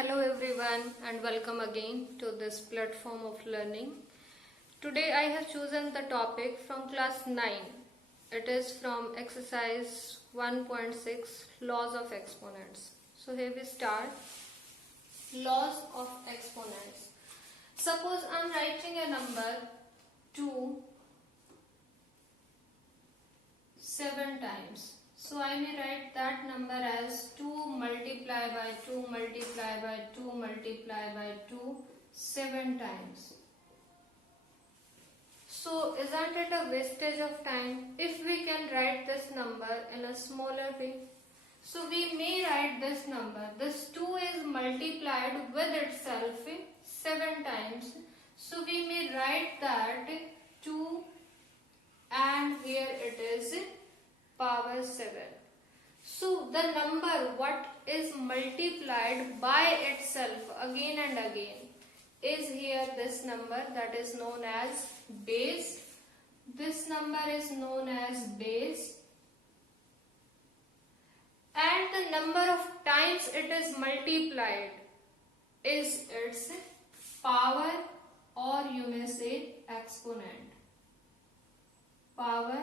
Hello everyone and welcome again to this platform of learning. Today I have chosen the topic from class 9. It is from exercise 1.6 Laws of Exponents. So here we start. Laws of Exponents. Suppose I am writing a number 2 7 times. So I may write that number as 2 multiplied by 2 multiplied by 2 multiplied by 2 7 times. So isn't it a wastage of time if we can write this number in a smaller way? So we may write this number. This 2 is multiplied with itself 7 times. So we may write that 2 and here it is power 7. So the number what is multiplied by itself again and again is here this number that is known as base. This number is known as base. And the number of times it is multiplied is its power, or you may say exponent. Power,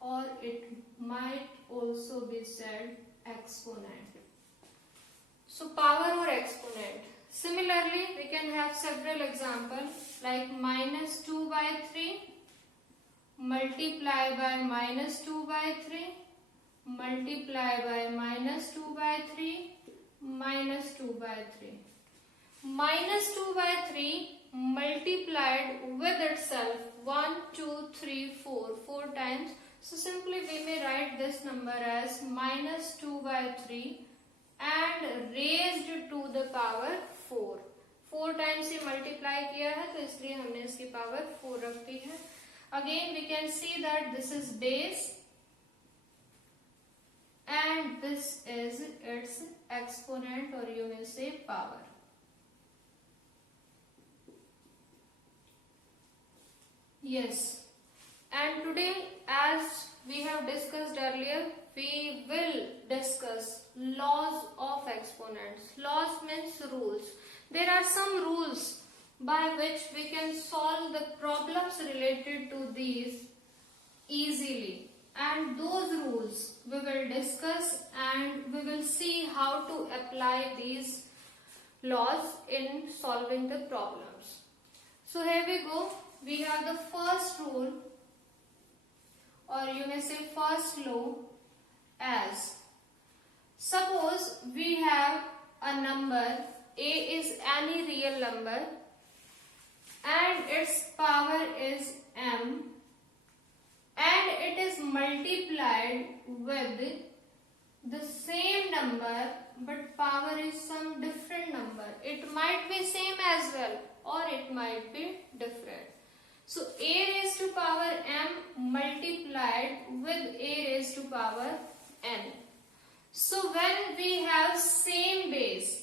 or it might also be said exponent. So power or exponent. Similarly, we can have several examples like minus 2 by 3 multiply by minus 2 by 3 multiply by minus 2 by 3 minus 2 by 3. Minus 2 by 3 multiplied with itself 1, 2, 3, 4 times. So simply we may write this number as minus 2 by 3 and raised to the power 4. 4 times ये multiply किया है तो इसलिए हमने इसकी power 4 रख दी है. Again we can see that this is base and this is its exponent, or you may say power. Yes. And today, as we have discussed earlier, we will discuss laws of exponents. Laws means rules. There are some rules by which we can solve the problems related to these easily. And those rules we will discuss and we will see how to apply these laws in solving the problems. So here we go. We have the first rule, or you may say first law, as suppose we have a number, a is any real number and its power is m and it is multiplied with the same number but power is some different number. It might be same as well or it might be different. So a raised to power m multiplied with a raised to power n. So when we have same base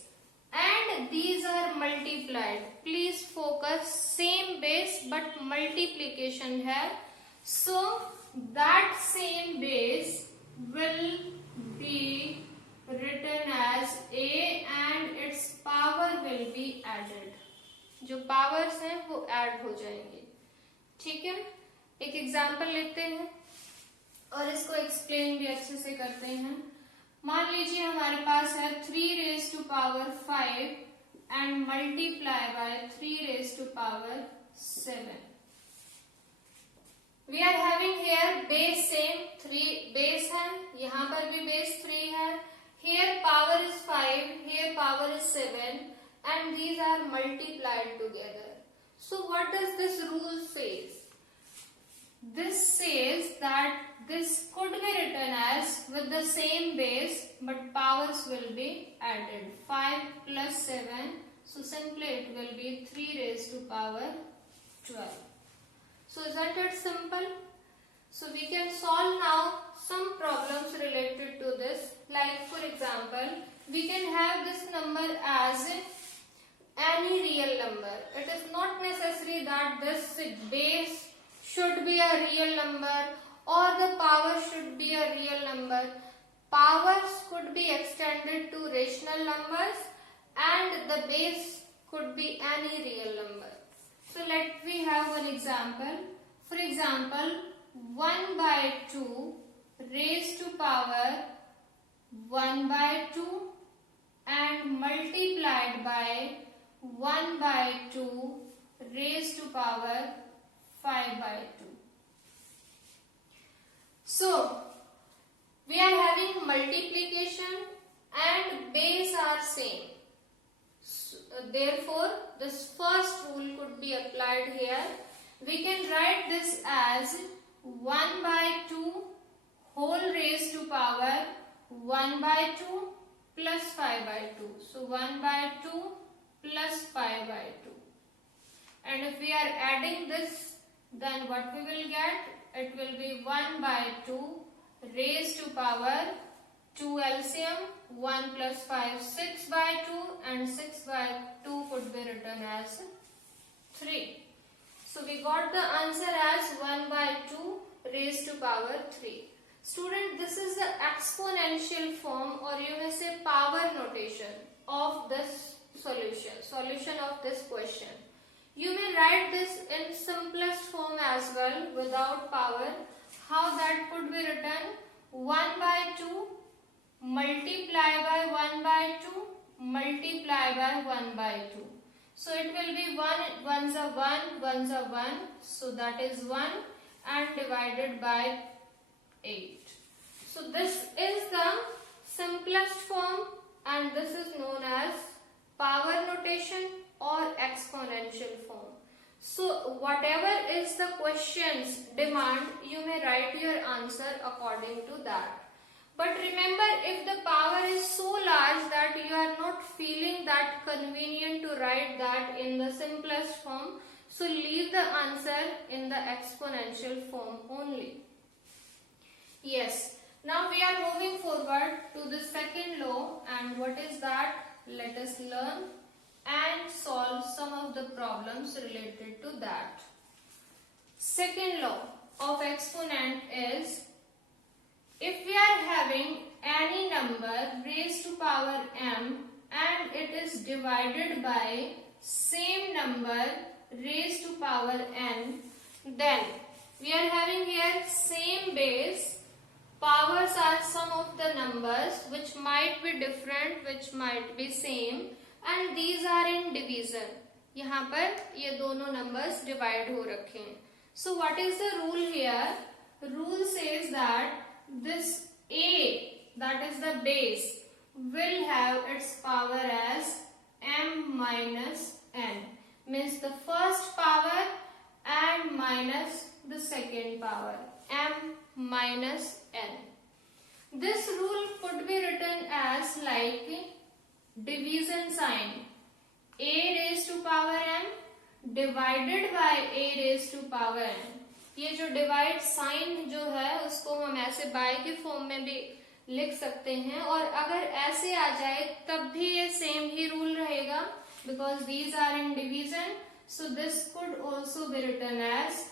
and these are multiplied, please focus, same base but multiplication hai. So that same base will be written as a and its power will be added. जो powers हैं वो add हो जाएंगे. ठीक है, एक example लेते हैं और इसको एक्सप्लेन भी अच्छे से करते हैं. मान लीजिए हमारे पास है 3 raised to power 5 and multiply by 3 raised to power 7. We are having here base same 3 base है, यहाँ पर भी base 3 है. Here power is 5, here power is 7 and these are multiplied together. So what does this rule says? This says that this could be written as with the same base but powers will be added. 5 plus 7, so simply it will be 3 raised to power 12. So isn't it simple? So we can solve now some problems related to this. Like for example, we can have this number as any real number. It is not necessary that this base should be a real number or the power should be a real number. Powers could be extended to rational numbers and the base could be any real number. So let me have one example. For example, 1 by 2 raised to power 1 by 2 and multiplied by 1 by 2 raised to power 5 by 2. So, we are having multiplication and base are same. So, therefore, this first rule could be applied here. We can write this as 1 by 2 whole raised to power 1 by 2 plus 5 by 2. So 1 by 2 plus 5 by 2. And if we are adding this, then what we will get? It will be 1 by 2 raised to power 2 LCM, 1 plus 5, 6 by 2, and 6 by 2 could be written as 3. So we got the answer as 1 by 2 raised to power 3. Student, this is the exponential form, or you may say power notation of this solution of this question. You may write this in simplest form as well without power. How that could be written? 1 by 2 multiply by 1 by 2 multiply by 1 by 2. So it will be 1, ones are 1, ones are 1. So that is 1 and divided by 8. So this is the simplest form and this is known as power notation or exponential form. So whatever is the question's demand, you may write your answer according to that. But remember, if the power is so large that you are not feeling that convenient to write that in the simplest form, so leave the answer in the exponential form only. Yes, now we are moving forward to the second law, and what is that? Let us learn and solve some of the problems related to that. Second law of exponent is, if we are having any number raised to power m and it is divided by same number raised to power n, then we are having here same base, powers are some of the numbers which might be different, which might be same, and these are in division. यहाँ पर ये दोनों numbers divide हो रखे हैं. So what is the rule here? Rule says that this A, that is the base, will have its power as m minus n. Means the first power and minus the second power, m minus n. This rule could be written as like division sign. A raised to power m divided by a raised to power n. ये जो divide sign जो है उसको हम ऐसे bye के form में भी लिख सकते हैं, और अगर ऐसे आ जाए तब भी ये सेम ही रूल रहेगा, because these are in division. So this could also be written as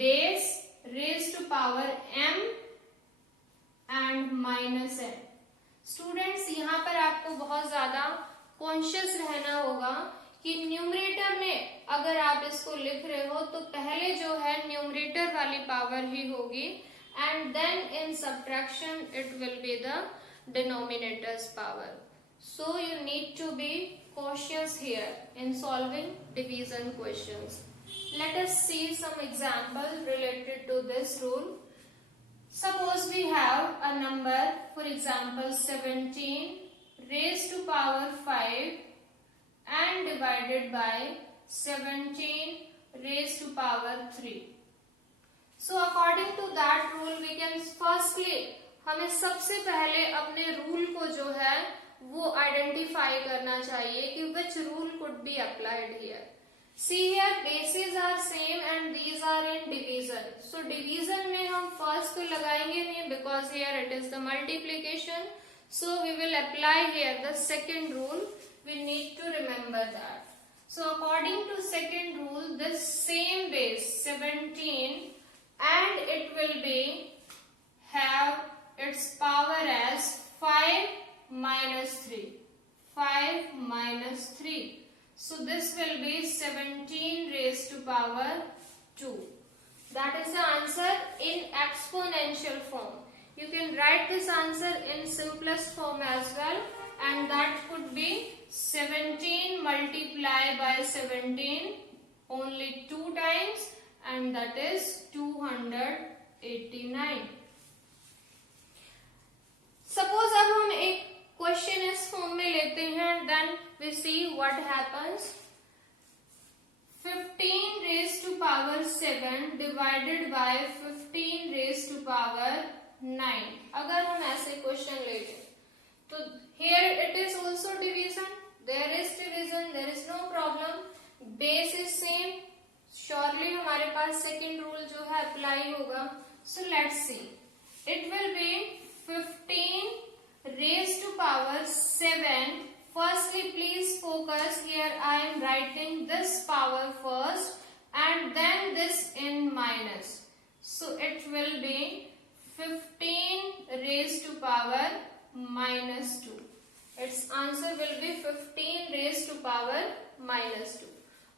base raise to power m and minus n. Students, यहाँ पर आपको बहुत ज्यादा कॉन्शियस रहना होगा कि न्यूमरेटर में अगर आप इसको लिख रहे हो तो पहले जो है न्यूमरेटर वाली पावर ही होगी, and then in subtraction it will be the denominator's power. So you need to be cautious here in solving division questions. Let us see some example related to this rule. Suppose we have a number, for example 17 raised to power 5 and divided by 17 raised to power 3. So according to that rule we can firstly, हमें सबसे पहले अपने rule को जो है वो identify करना चाहिए कि which rule could be applied here. See here, bases are same and these are in division. So division में हम first तो लगाएंगे नहीं, because here it is the multiplication. So we will apply here the second rule. We need to remember that. So according to second rule, this same base 17 and it will be have its power as 5 minus 3. 5 minus 3. So this will be 17 raised to power 2. That is the answer in exponential form. You can write this answer in simplest form as well, and that could be 17 multiplied by 17 only 2 times, and that is 289. Suppose अब हम एक question इस form में लेते हैं, then we see what happens. 15 raised to power 7 divided by 15 raised to power 9. अगर हम ऐसे क्वेश्चन ले लें तो here it is also division. There is division. There is no problem. Base is same. Surely हमारे पास second rule जो है apply होगा. So let's see. It will be 15 raised to power 7. Firstly, please focus here. I am writing this power first and then this in minus. So it will be 15 raised to power minus 2. Its answer will be 15 raised to power minus 2.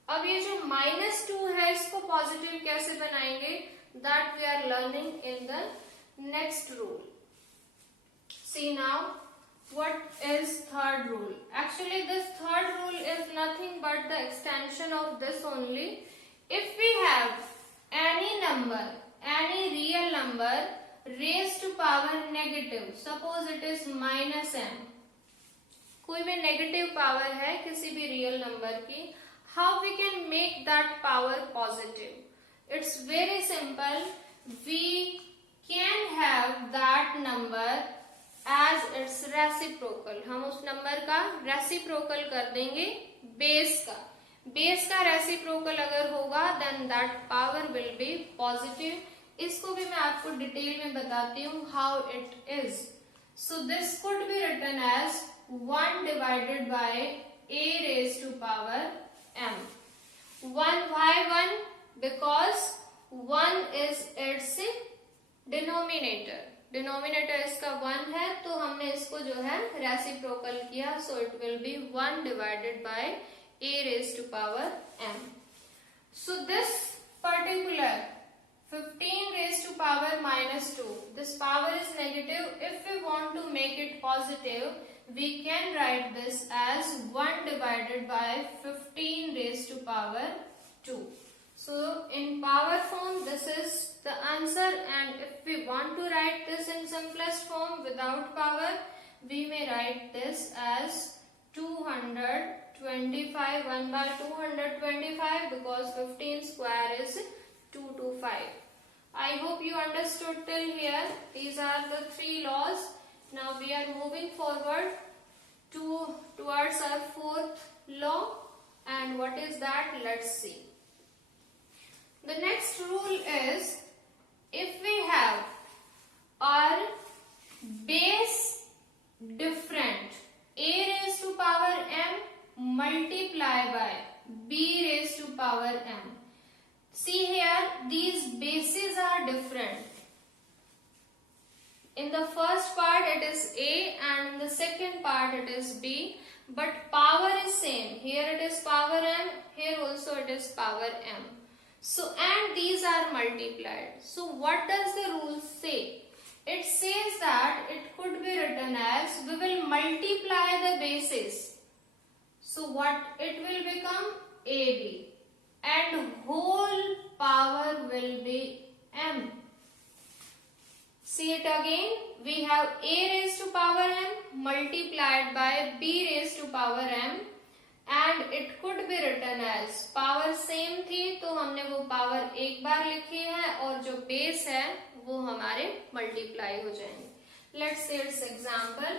अब ये जो minus 2 है इसको positive कैसे बनाएंगे? That we are learning in the next rule. See now. What is third rule? Actually this third rule is nothing but the extension of this only. If we have any number, any real number raised to power negative, suppose it is minus m, कोई भी negative power है किसी भी real number की, how we can make that power positive? It's very simple. We can have that number as its reciprocal. हम उस number का reciprocal कर देंगे बेस का. बेस का रेसिप्रोकल अगर होगा then that power will be positive. इसको भी मैं आपको डिटेल में बताती हूँ how it is. So this could be written as 1 divided by a raised to power m. 1 why 1? Because 1 is its denominator. Denominator इसका 1 है तो हमने इसको जो है रेसिप्रोकल किया. So it will B 1 divided by a raised to power m. So this particular 15 raised to power minus 2, this power is negative. If we want to make it positive, we can write this as 1 divided by 15 raised to power 2. So in power form this is the answer, and if we want to write this in simplest form without power, we may write this as 225, 1 by 225, because 15 square is 225. I hope you understood till here. These are the 3 laws. Now we are moving forward towards our 4th law, and what is that? Let's see. The next rule is, if we have our base different, a raised to power m multiply by b raised to power m. See here, these bases are different. In the first part it is a and in the second part it is b, but power is same. Here it is power m, here also it is power m. So, and these are multiplied. So what does the rule say? It says that it could be written as, we will multiply the bases. So what it will become? AB, and whole power will be m. See it again. We have a raised to power m multiplied by b raised to power m, and it could be written as, power same थी तो हमने वो power एक बार लिखी है और जो base है वो हमारे मल्टीप्लाई हो जाएंगे. Let's say its example.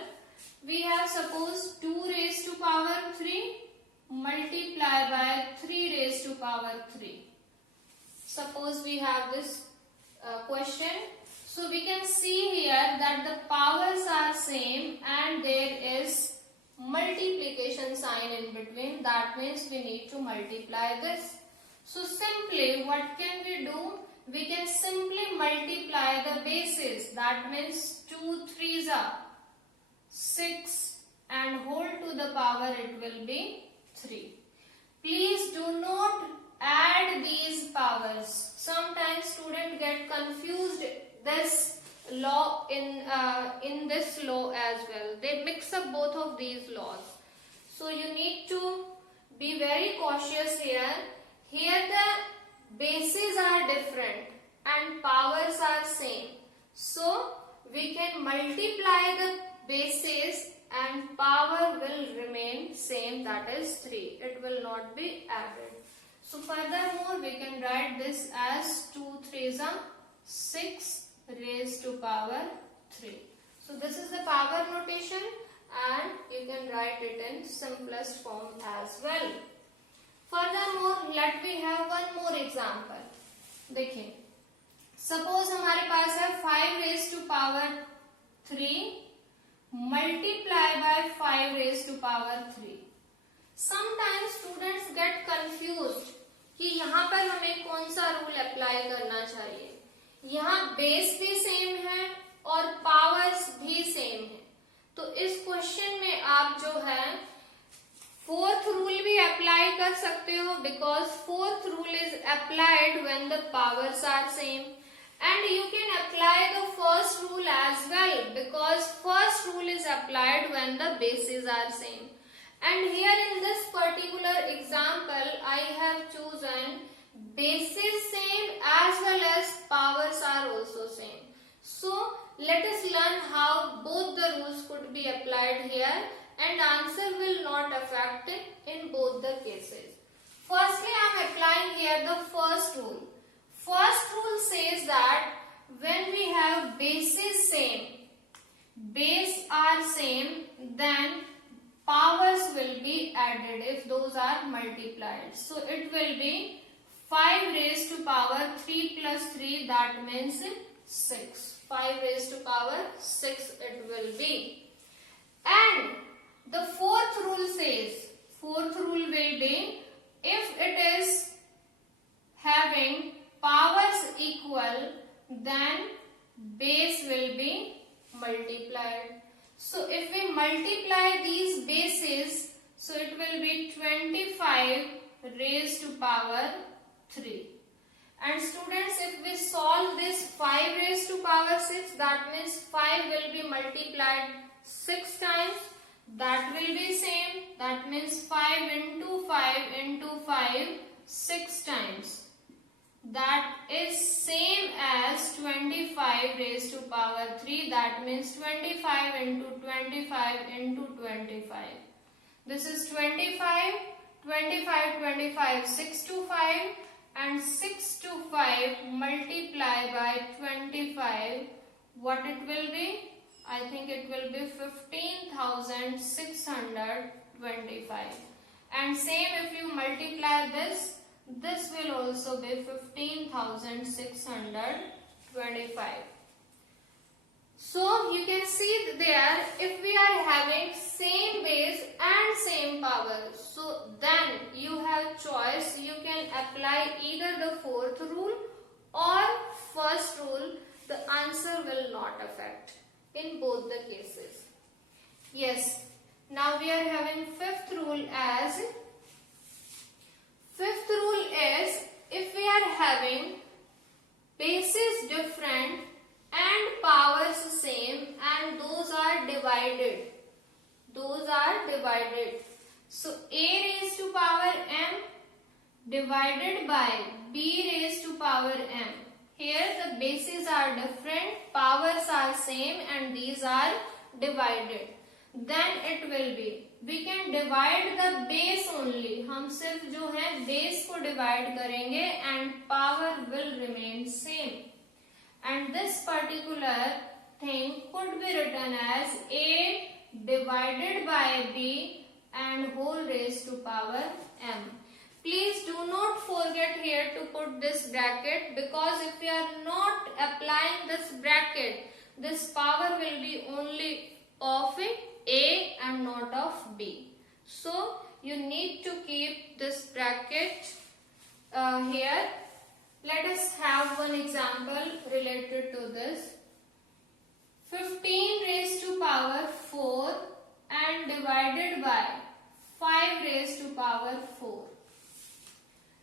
We have suppose 2 raised to power 3 multiply by 3 raised to power 3. Suppose we have this question. So we can see here that the powers are same and there is multiplication sign in between. That means we need to multiply this. So simply what can we do? We can simply multiply the bases. That means 2 3s are 6 and whole to the power it will be 3. Please do not add these powers. Sometimes students get confused this law in this law as well. They mix up both of these laws. So you need to be very cautious here. Here the bases are different and powers are same. So we can multiply the bases and power will remain same, that is 3. It will not be added. So furthermore we can write this as 2 3s are 6 raised to power 3. So this is the power notation and you can write it in simplest form as well. Furthermore let me have one more example. देखिए, suppose हमारे पास है 5 raised to power 3 multiply by 5 raised to power 3. Sometimes students get confused कि यहाँ पर हमें कौन सा rule apply करना चाहिए. यहाँ बेस भी सेम है और पावर्स भी सेम है. तो इस क्वेश्चन में आप जो है फोर्थ रूल भी अप्लाई कर सकते हो, because fourth rule is applied when the powers are same. And you can apply the first rule as well, because first rule is applied when the bases are same. And here in this particular example, I have chosen bases same as well as powers are also same. So let us learn how both the rules could be applied here, and answer will not affect it in both the cases. Firstly, I am applying here the first rule. First rule says that when we have bases same, base are same, then powers will be added if those are multiplied. So it will be 5 raised to power 3 plus 3, that means 6. 5 raised to power 6 it will be. And the fourth rule says, fourth rule will be if it is having powers equal, then base will be multiplied. So if we multiply these bases, so it will be 25 raised to power 3. And students, if we solve this 5 raised to power 6, that means 5 will be multiplied 6 times. That will be same. That means 5 into 5 into 5 6 times. That is same as 25 raised to power 3. That means 25 into 25 into 25. This is 25, 25, 25, 6 to 5, and 6 to 5 multiply by 25. What it will be? I think it will be 15,625. And same if you multiply this will also be 15,625. So you can see there, if we are having same base and same power, so then you have choice. You can apply either the fourth rule or first rule. The answer will not affect in both the cases. Yes. Now we are having fifth rule as. Fifth rule is if we are having bases different and powers same and those are divided. Those are divided. So a raised to power m divided by b raised to power m. Here the bases are different, powers are same and these are divided. Then it will be, we can divide the base only. हम सिर्फ जो है base को divide करेंगे and power will remain same. And this particular thing could be written as a divided by b and whole raised to power m. Please do not forget here to put this bracket, because if we are not applying this bracket, this power will be only of a and not of b. So you need to keep this bracket here. Let us have one example related to this. 15 raised to power 4 and divided by 5 raised to power 4.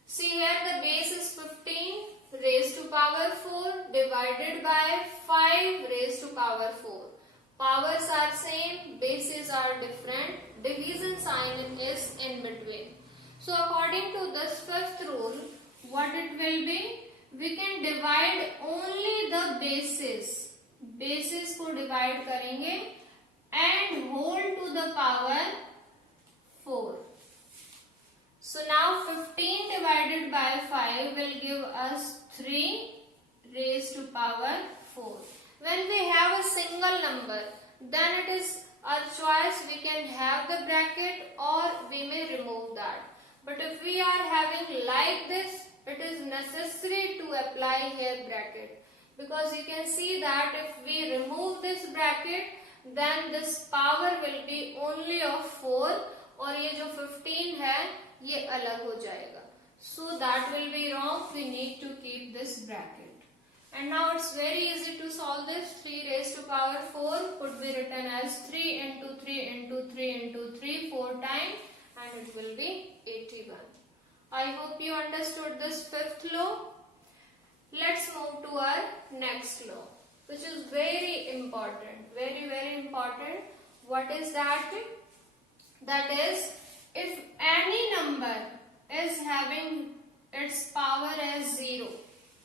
See here the base is 15 raised to power 4 divided by 5 raised to power 4. Powers are same, bases are different, division sign is in between. So according to this fifth rule, what it will be? We can divide only the bases. Bases को divide करेंगे and whole to the power 4. So now 15 divided by 5 will give us 3 raised to power 4. When we have a single number, then it is our choice. We can have the bracket or we may remove that. But if we are having like this, it is necessary to apply here bracket. Because you can see that if we remove this bracket, then this power will be only of 4 और ये जो 15 है ये अलग हो जाएगा. So that will be wrong. We need to keep this bracket. And now it's very easy to solve this. 3 raised to power 4 could be written as 3 into 3 into 3 into 3 4 times and it will be 81. I hope you understood this fifth law. Let's move to our next law, which is very important. Very, very important. What is that? That is, if any number is having its power as 0,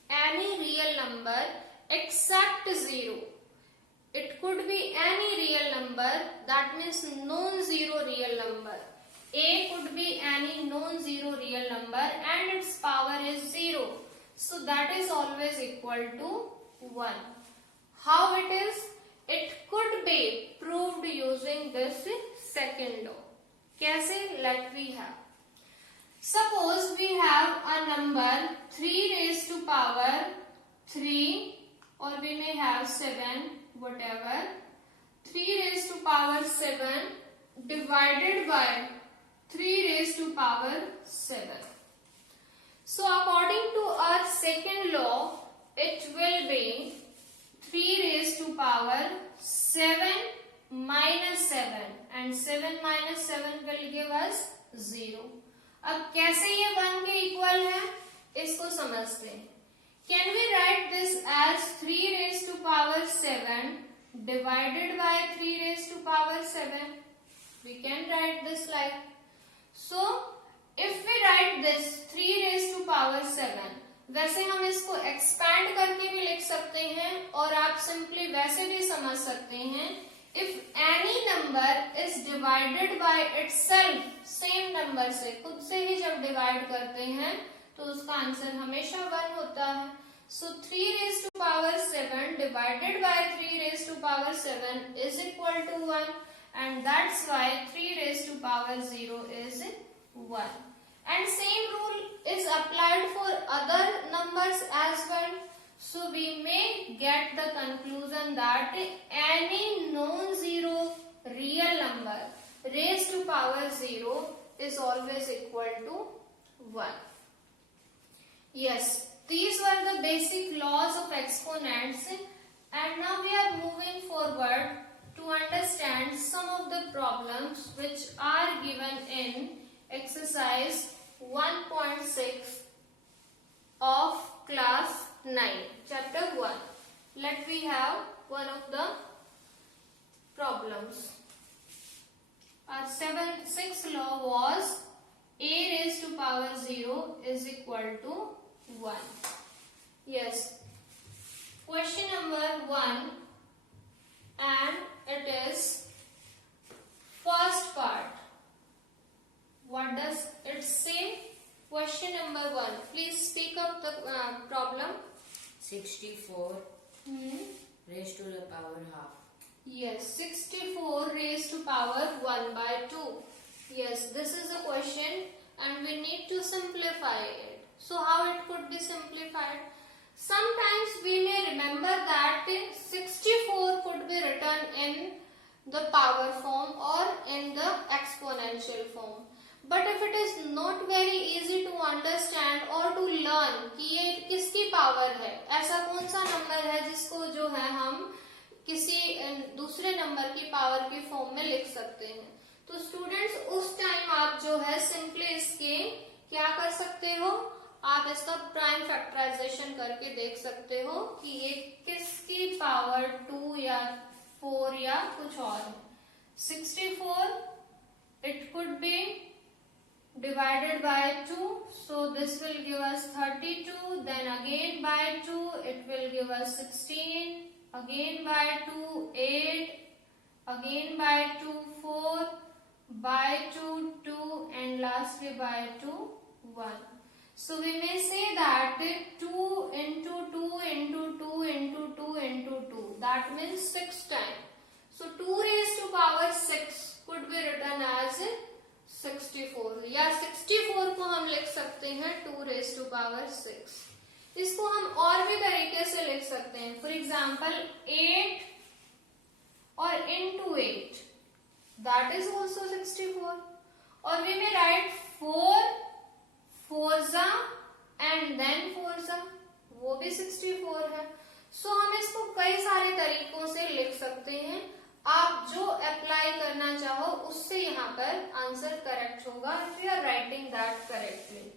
any real number except 0, it could be any real number, that means non-zero real number. A could be any non-zero real number and its power is 0. So that is always equal to 1. How it is? It could be proved using this second law. Kaise? Let we have. Suppose we have a number 3 raised to power 3 or we may have 7, whatever. 3 raised to power 7 divided by 3 raised to power 7. So according to our second law, it will be 3 raised to power 7 minus 7 and 7 minus 7 will give us 0. अब कैसे ये 1 के equal है इसको समझते हैं. Can we write this as 3 raised to power 7 divided by 3 raised to power 7? We can write this like. So if we write this 3 raised to power 7, वैसे हम इसको expand करके भी लिख सकते हैं और आप simply वैसे भी समझ सकते हैं. If any number is divided by itself, same number से खुद से ही जब divide करते हैं तो उसका आंसर हमेशा 1 होता है. So 3 raised to power 7 divided by 3 raised to power 7 is equal to 1 and that's why 3 raised to power 0 is 1. And same rule is applied for other numbers as well. So we may get the conclusion that any non-zero real number raised to power 0 is always equal to 1. Yes, these were the basic laws of exponents and now we are moving forward to understand some of the problems which are given in exercise 1.6 of class 9, chapter 1. Let me have one of the problems. Our sixth law was a raised to power 0 is equal to 1. Yes. Question number 1 and it is first part. What does it say? Question number 1. Please speak up the problem. 64 raised to the power half. Yes, 64 raised to power 1 by 2. Yes, this is a question and we need to simplify it. So how it could be simplified? Sometimes we may remember that 64 could be written in the power form or in the exponential form. But if it is not very easy to understand or to learn कि ये किसकी power है, ऐसा कौन सा number है जिसको जो है हम किसी दूसरे नंबर की पावर की फॉर्म में लिख सकते हैं। तो स्टूडेंट्स उस टाइम आप जो है सिंपली इसके क्या कर सकते हो, आप इसका प्राइम फैक्टराइजेशन करके देख सकते हो कि ये किसकी पावर 2 या 4 या कुछ और है। 64 it could be divided by 2, so this will give us 32, then again by 2 it will give us 16, again by 2 8, again by 2 4, by 2 2, and lastly by 2 1. So we may say that 2 into 2 into 2 into 2 into 2, that means 6 times. So 2 raised to power 6 could be written as 64, या 64 को हम लिख सकते हैं 2 raised to power 6. इसको हम और भी तरीके से लिख सकते हैं. फॉर एग्जाम्पल 8 और into 8, that is also 64. Or we may write 4 4 and then 4, वो भी 64 है. सो हम इसको कई सारे तरीकों से लिख सकते हैं. आप जो अप्लाई करना चाहो उससे यहाँ पर आंसर करेक्ट होगा if you are writing that correctly.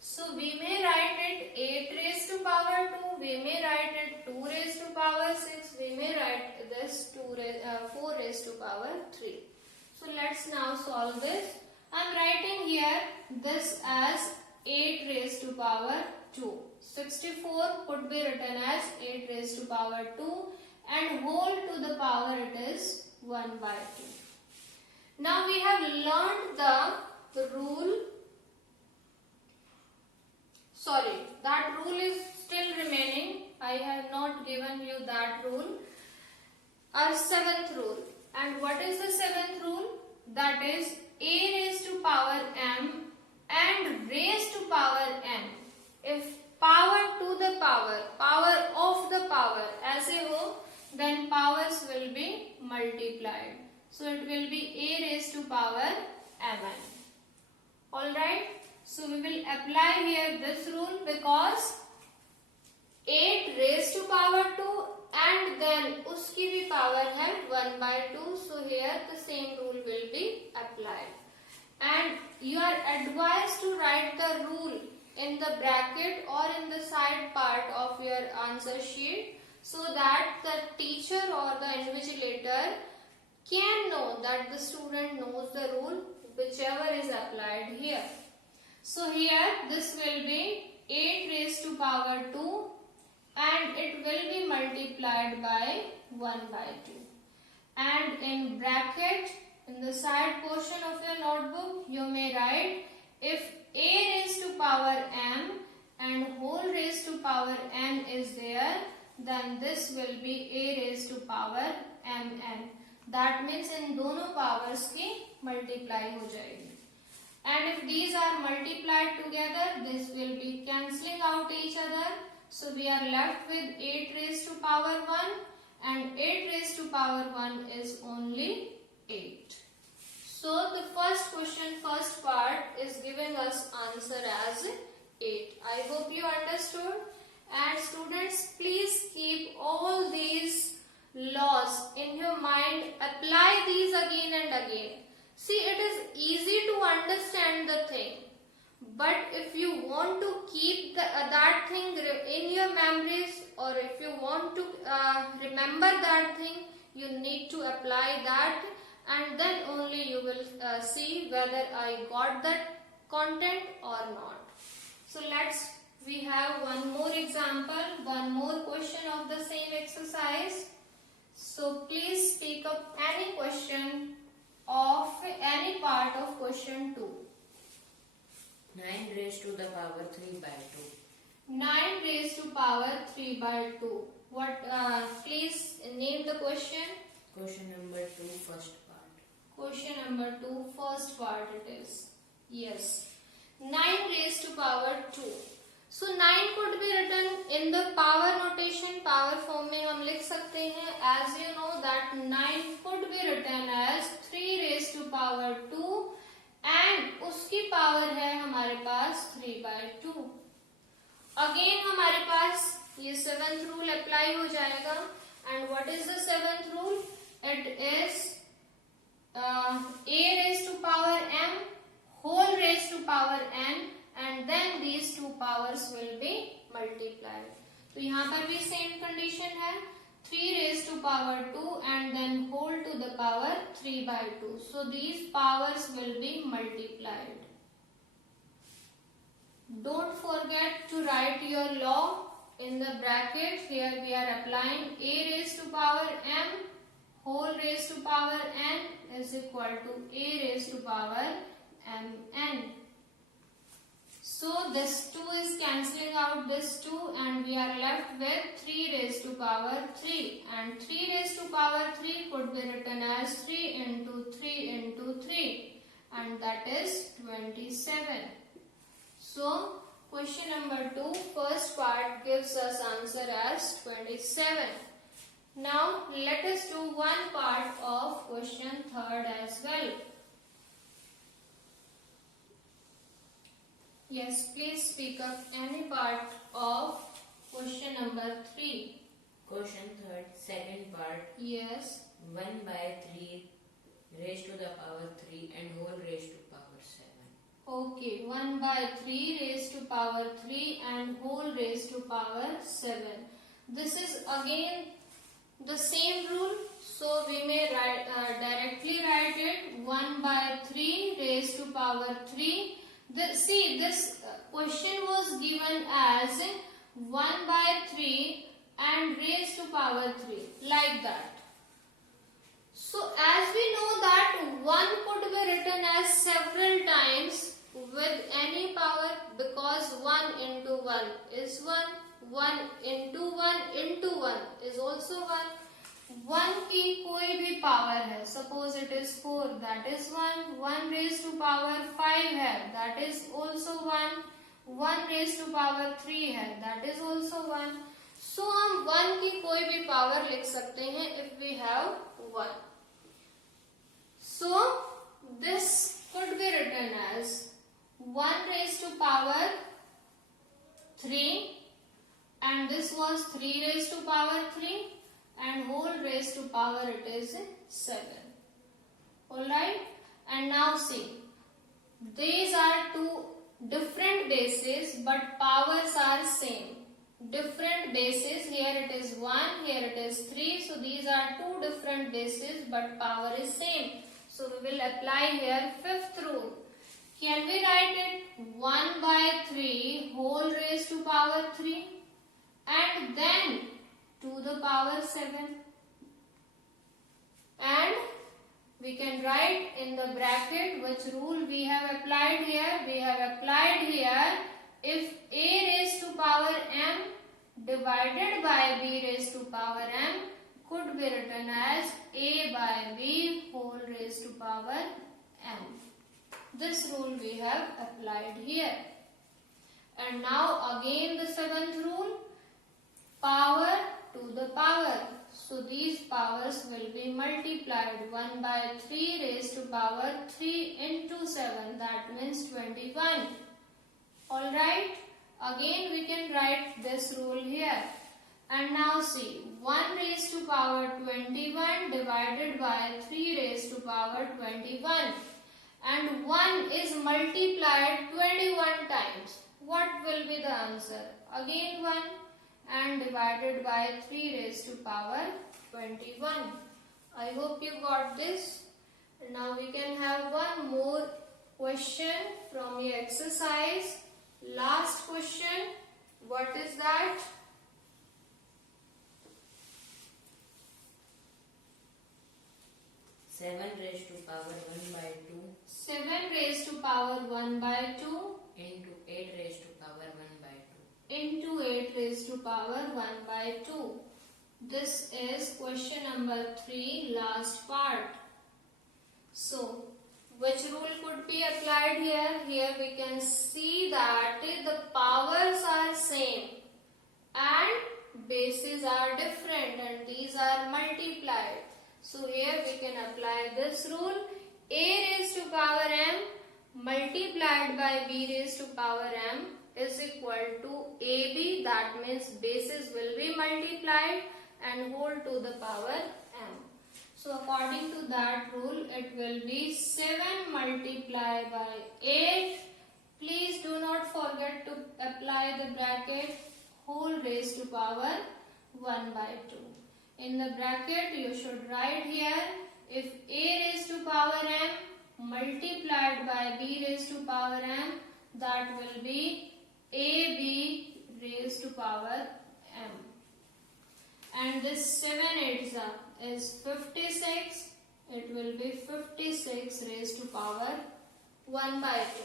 So we may write it 8 raised to power 2, we may write it 2 raised to power 6, we may write this 4 raised to power 3. So let's now solve this. I am writing here this as 8 raised to power 2. 64 could be written as 8 raised to power 2 and whole to the power it is 1 by 2. Now we have learned the rule. Sorry, that rule is still remaining. I have not given you that rule. Our 7th rule. And what is the 7th rule? That is a raised to power m and raised to power n. If power to the power, power of the power ऐसे हो, then powers will be multiplied. So it will be a raised to power mn. Alright. So we will apply here this rule because 8 raised to power 2 and then उसकी भी power है 1 by 2. So here the same rule will be applied. And you are advised to write the rule in the bracket or in the side part of your answer sheet so that the teacher or the invigilator can know that the student knows the rule whichever is applied here. So here this will be 8 raised to power 2 and it will be multiplied by 1 by 2. And in bracket, in the side portion of your notebook, you may write if a raised to power m and whole raised to power n is there, then this will be a raised to power mn. That means in दोनों powers की multiply हो जाएगी. And if these are multiplied together, this will be cancelling out each other. So we are left with 8 raised to power 1 and 8 raised to power 1 is only 8. So the first question, first part is giving us answer as 8. I hope you understood. And students, please keep all these laws in your mind. Apply these again and again. See, it is easy to understand the thing. But if you want to keep that thing in your memories or if you want to remember that thing, you need to apply that and then only you will see whether I got that content or not. So we have one more example, one more question of the same exercise. So please speak up any question of any part of question 2. 9 raised to the power 3 by 2. 9 raised to power 3 by 2. What? Please name the question. Question number 2, first part. Question number 2, first part it is. Yes. 9 raised to power 2. So 9 could be written in the power notation, power form में हम लिख सकते हैं. As you know that 9 could be written as 3 raised to power 2 and उसकी power है हमारे पास 3 by 2. Again हमारे पास ये 7th रूल अप्लाई हो जाएगा. And what is the seventh rule? It is a raised to power m whole raised to power n, and then these two powers will be multiplied. तो यहाँ पर भी same condition है, 3 raised to power 2 and then whole to the power 3 by 2. So these powers will be multiplied. Don't forget to write your law in the bracket. Here we are applying a raised to power m whole raised to power n is equal to a raised to power mn. So this 2 is cancelling out this 2 and we are left with 3 raised to power 3, and 3 raised to power 3 could be written as 3 into 3 into 3, and that is 27. So question number 2, first part gives us answer as 27. Now let us do one part of question 3rd as well. Yes, please speak up any part of question number 3. Question 3rd, second part. Yes. 1 by 3 raised to the power 3 and whole raised to power 7. Okay, 1 by 3 raised to power 3 and whole raised to power 7. This is again the same rule, so we may directly write it 1 by 3 raised to power 3. This question was given as 1 by 3 and raised to power 3, like that. So as we know that 1 could be written as several times with any power, because 1 into 1 is 1, 1 into 1 into 1 is also 1. 1 की कोई भी power है, suppose it is 4, that is 1. 1 raised to power 5 है, that is also 1. 1 raised to power 3 है, that is also 1. So हम 1 की कोई भी पावर लिख सकते हैं if we have 1. So this could be written as 1 raised to power 3, and this was 3 raised to power 3, and whole raised to power it is 7. Alright, and now see, these are two different bases but powers are same. Different bases, here it is 1, here it is 3, so these are two different bases but power is same. So we will apply here fifth rule. Can we write it 1 by 3 whole raised to power 3 and then to the power 7, and we can write in the bracket which rule we have applied here. We have applied here, if a raised to power m divided by b raised to power m could be written as a by b whole raised to power m. This rule we have applied here. And now again the seventh rule, power to the power. So these powers will be multiplied. 1 by 3 raised to power 3 into 7, that means 21. Alright, again we can write this rule here. And now see, 1 raised to power 21 divided by 3 raised to power 21. And 1 is multiplied 21 times. What will be the answer? Again 1. And divided by 3 raised to power 21. I hope you got this. Now we can have one more question from your exercise. Last question. What is that? Seven raised to power 1 by 2 7 raised to power 1 by 2 into 8 raised to power 1 by 2. into 8 raised to power 1 by 2. This is question number 3, last part. So, which rule could be applied here? Here we can see that the powers are same and bases are different, and these are multiplied. So here we can apply this rule. A raised to power m multiplied by b raised to power m is equal to AB, that means bases will be multiplied, and whole to the power m. So according to that rule, it will be 7 multiplied by 8. Please do not forget to apply the bracket whole raised to power 1 by 2. In the bracket you should write here, if a raised to power m multiplied by b raised to power m, that will be ab raised to power m. And this 7 8s is 56. It will be 56 raised to power 1 by 2.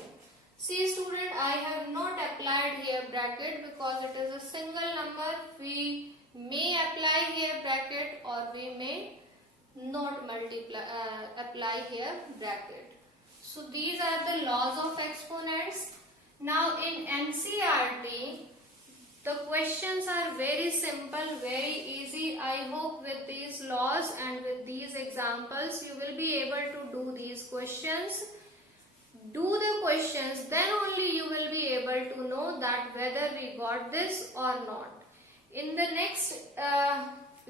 See student, I have not applied here bracket because it is a single number. We may apply here bracket or we may not apply here bracket. So these are the laws of exponents. Now in NCERT, the questions are very simple, very easy. I hope with these laws and with these examples, you will be able to do these questions. Do the questions, then only you will be able to know that whether we got this or not. In the next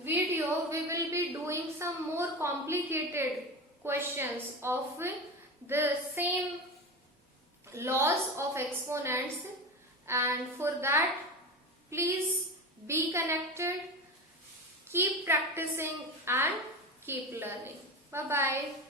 video, we will be doing some more complicated questions of the same laws of exponents, and for that, please be connected, keep practicing and keep learning. Bye-bye.